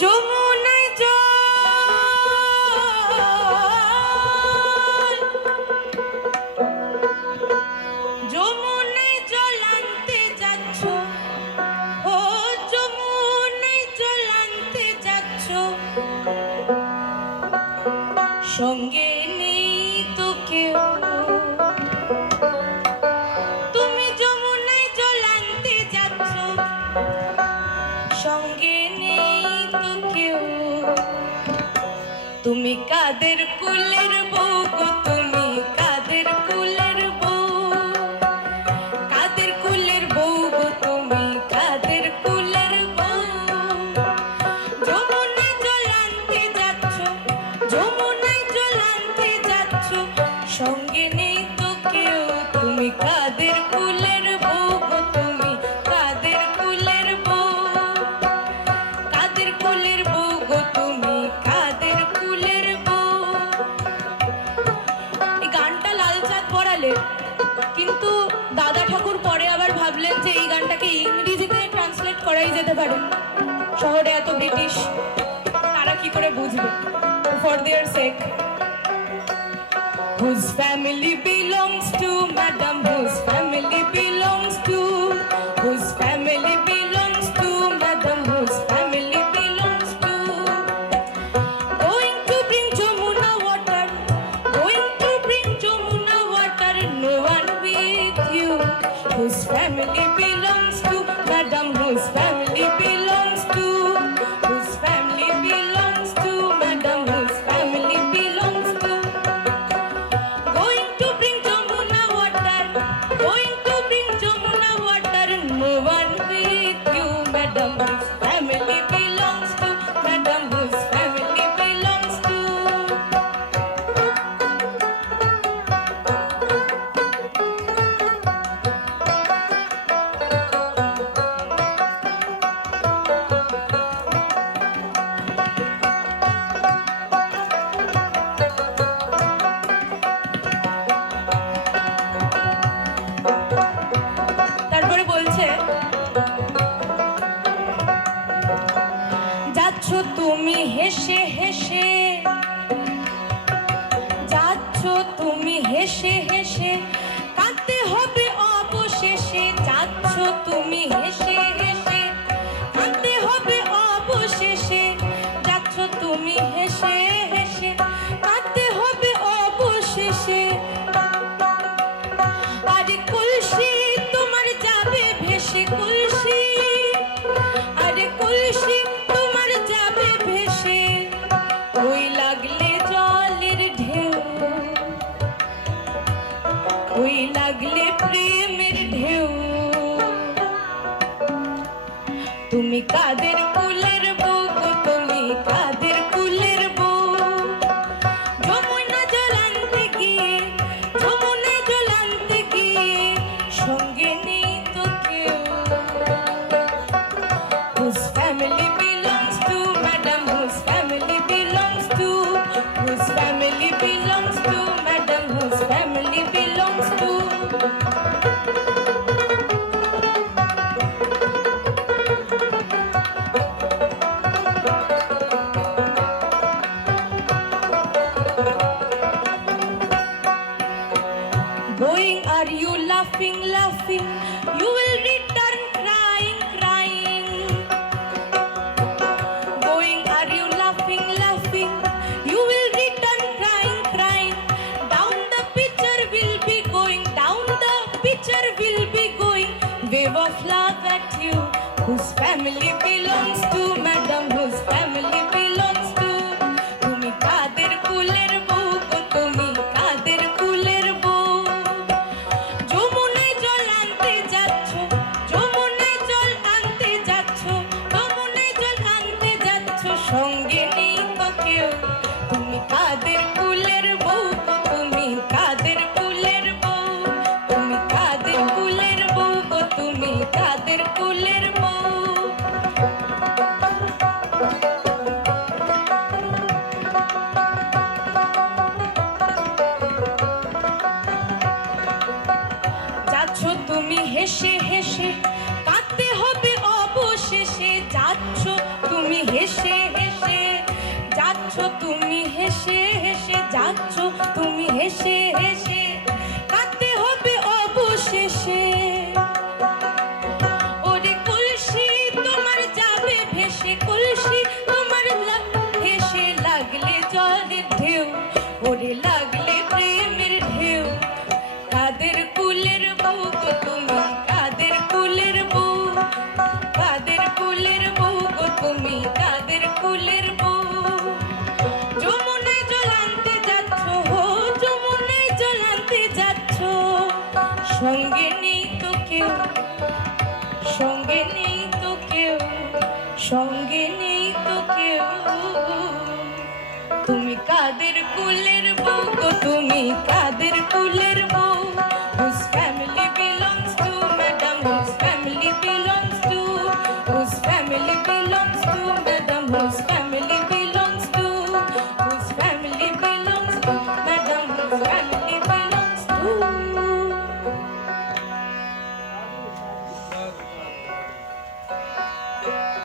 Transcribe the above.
যমুনায় যমুনায় জল আনতে যাচ্ছ, ও যমুনায় জল আনতে যাচ্ছ, সঙ্গে নেই তো কেউ। তুমি যমুনায় জল আনতে যাচ্ছ, সঙ্গে নেই তো কেউ। তুমি কাদের কুলের বউ গো, তুমি কাদের কুলের বউ, কাদের কুলের বউ গো, তুমি কাদের কুলের বউ। যমুনায় জল আনতে যাচ্ছ, যমুনায় জল আনতে যাচ্ছ, সঙ্গে নেই তো কেউ। তুমি কাদের কুলের বউ গো, তুমি কাদের কুলের বউ, কাদের কুলের বউ গো, তুমি কাদের কুলের বউ। এই গানটা লালচাঁদ পড়ালেন, কিন্তু দাদা ঠাকুর পরে আবার ভাবলেন যে এই গানটাকে ইংরেজিতে ট্রান্সলেট করাই যেতে পারে। শহরে এত ব্রিটিশ, তারা কি করে বুঝবে? For their sake, whose family belongs to madam, whose family belongs to, whose family belongs to madam, whose family belongs to. Going to bring Jamuna water, going to bring Jamuna water, no one with you. Whose family belongs to madam, whose family belongs to, whose family belongs to madam, whose family belongs to. Going to bring Jamuna water, going to bring Jamuna water, no one with you, madam, whose family belongs to, madam, whose family belongs to. তারপরে বলছে, যাচ্ছ তুমি হেসে হেসে, যাচ্ছ তুমি হেসে হেসে, কাঁদতে হবে অবশেষে। যাচ্ছ তুমি হেসে হেসে, কাঁদতে হবে অবশেষে। যাচ্ছ তুমি হেসে হেসে, কাঁদতে হবে অবশেষে। আরে কলসি তোমার যাবে ভেসে, কলসি, আরে কলসি তোমার যাবে ভেসে। ওই লাগলে জলের ঢেউ, ওই লাগলে প্রেমের ঢেউ। তুমি কাদের কুলের বউ গো, তুমি কাদের কুলের বউ। যমুনা জল আনতে গিয়ে, যমুনা জল আনতে গিয়ে, সঙ্গে নেই তো কেউ। Whose family belongs to madam, whose family belongs to, whose family belongs to madam, whose family belongs to. হেসে হেসে কাঁদতে হবে অবশেষে। ওরে কলসি তোমার যাবে ভেসে, কলসি তোমার ভেসে লাগলে জলের ঢেউ, ওরে লাগলে প্রেমের ঢেউ। কাদের কুলের বউ গো তুমি, কাদের কুলের বউ, কাদের কুলের বউ গো তুমি, কাদের কুলের বউ। যমুনায় জল আনতে যাচ্ছ হো, যমুনায় জল আনতে যাচ্ছ, সঙ্গে নেই তো কেউ, সঙ্গে নেই তো কেউ, সঙ্গে নেই তো কেউ। তুমি কাদের কুলের বউ গো তুমি, কাদের কুলের বউ।